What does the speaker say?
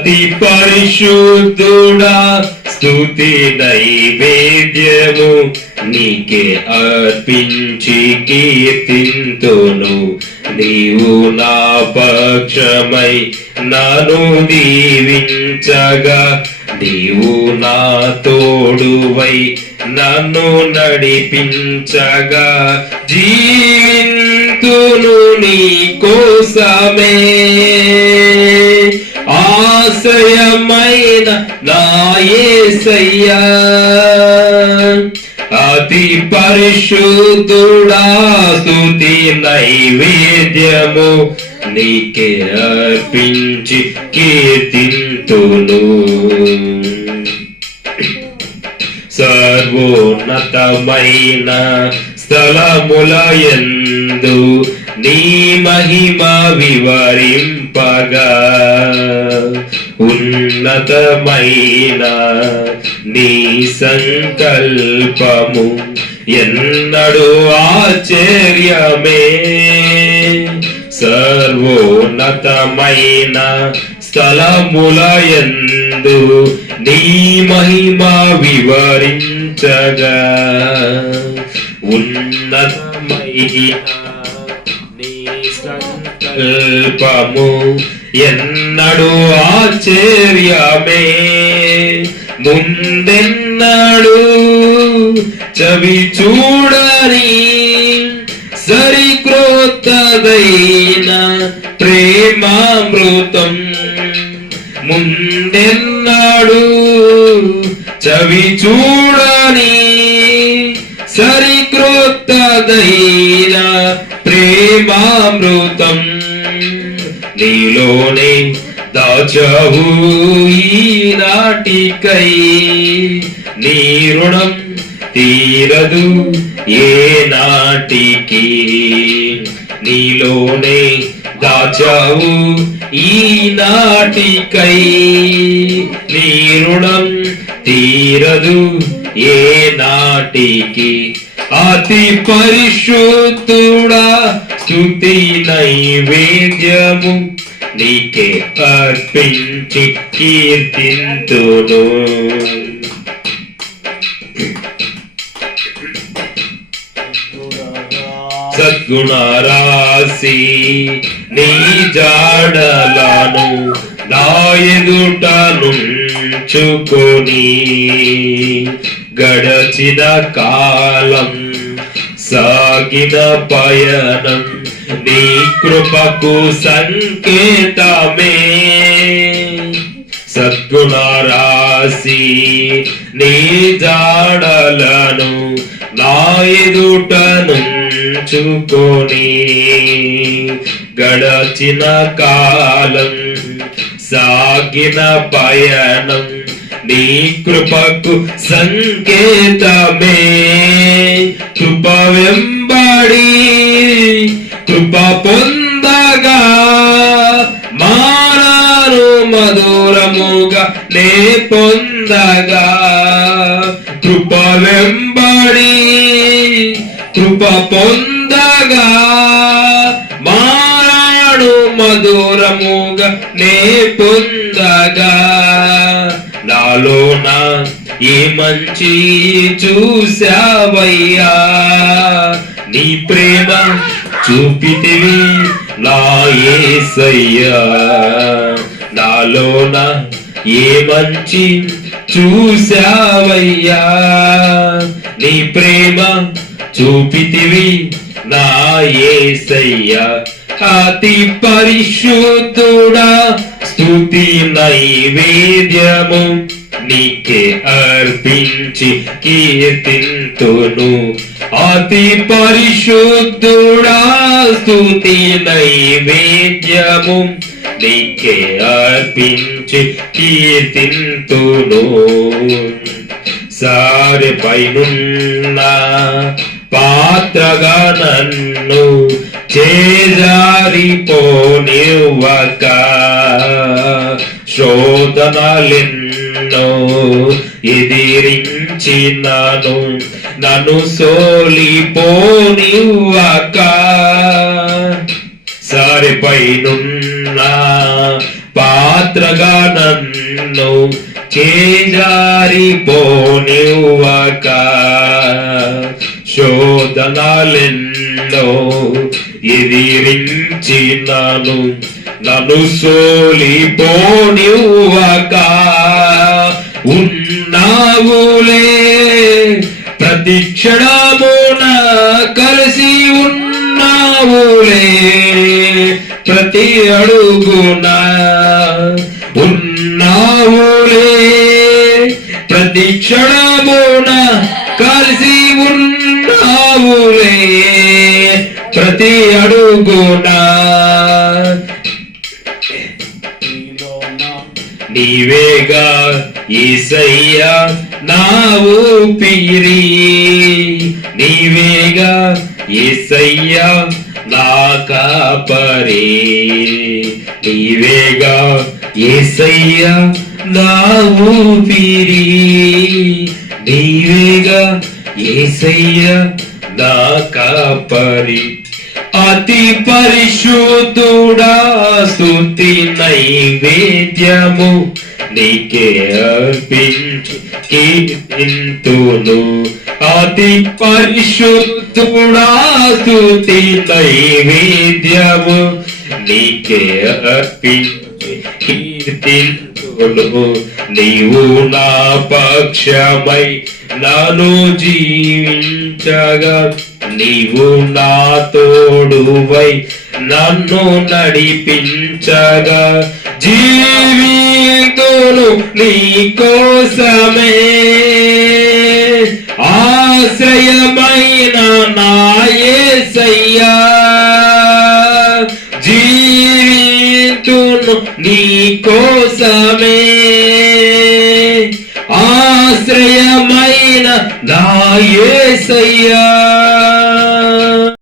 అతి పరిశుద్ధుడా స్తుతి నైవేద్యము నీకే అర్పించి కీర్తింతును. నీవు నా పక్షమై నన్ను దీవించగా, నీవు నా తోడువై నన్ను నడిపించగా, జీవింతును నీ కోసమే. ఆశ్రయమైన నా యేసయ్యా, అతి పరిశుద్ధుడా స్తుతి నైవేద్యము నీకే అర్పించి కీర్తింతును. సర్వోన్నతమైన స్థలములయందు నీ మహిమ వివరింపగా, ఉన్నతమైన నీ సంకల్పము ఎన్నడూ ఆశ్చర్యమే. సర్వోన్నతమైన స్థలములయందు నీ మహిమ వివరించగా, ఉన్నతమైన నీ సంకల్పము ఎన్నడూ ఆశ్చర్యమే. ముందెన్నడూ చవి చూడని సరిక్రొత్తదైన ప్రేమామృతం, ముందెన్నడూ చవి చూడని సరిక్రొత్తదైన ప్రేమామృతం నీలోనే దాచావు ఈనాటికై. నీ రుణం తీరదు ఏ నాటికి, నీలోనే దాచావు ఈనాటికై. నీ రుణం తీరదు ఏ నాటికి. అతి పరిశుద్ధుడా స్తుతి నైవేద్యము నీకే అర్పించి కీర్తింతును. సద్గుణ రాశి నీ జాడలను నా ఎదుట నుంచుకొని, గడచిన కాలం సాగిన పయనం నీ కృపకు సంకేతమే. సద్గుణ రాశి నీ జాడలను నా ఎదుట నుంచుకొని, గడచిన కాలం సాగిన పయనం నీ కృపకు సంకేతమే. కృప వెంబడి కృప పొందగా, మానను మధురముగా నే పొందగా. కృప వెంబడి కృప పొందగా, మానను మధురముగా నే పొందగా. నాలోన ఏ మంచి చూసావయ్యా, నీ ప్రేమ చూపితివి నా యేసయ్యా. నాలోన ఏ మంచి చూసావయ్యా, నీ ప్రేమ చూపితివి నా యేసయ్యా. అతి పరిశుద్ధుడా స్తుతి నైవేద్యము నీకే అర్పించి కీర్తింతును. అతి పరిశుద్ధుడా స్తుతి నైవేద్యము నీకే అర్పించి కీర్తింతును. సారెపైనున్న పాత్రగా నన్ను చేజారిపోనివ్వక, శోధనలెన్నో ఎదిరించినాను నన్ను సోలిపోనివ్వక. సారెపైనున్న యాత్రగా నన్ను చేజారిపోనివ్వక శోధనలెన్నో ఎదిరించినాను నన్ను సోలిపోనివ్వక ఉన్నావులే ప్రతి క్షణమున కలిసి ఉన్నావులే ప్రతి అడుగున ఉన్నావులే ప్రతి క్షణమున కలిసి ఉన్నావులే ప్రతి అడుగున నీవేగా యేసయ్యా నా ఊపిరి నీవేగా యేసయ్యా నా కాపరి నీవేగా యేసయ్యా నా ఊపిరి నీవేగా యేసయ్యా నా కాపరి అతి పరిశుద్ధుడా స్తుతి నైవేద్యము నీకే అర్పించు కీర్తింతును అతి పరిశుద్ధుడా స్తుతి నైవేద్యము నీకే అర్పించు కీర్తింతును నీవు నా పక్షమై నన్ను జీవించగా నీవు నా తోడువై నన్ను నడిపించగా జీవితులు నీ కోసమే ఆశ్రయమైన నా యేసయ్యా జీవితులు నీ కోసమే ఆశ్రయమైన నా యేసయ్యా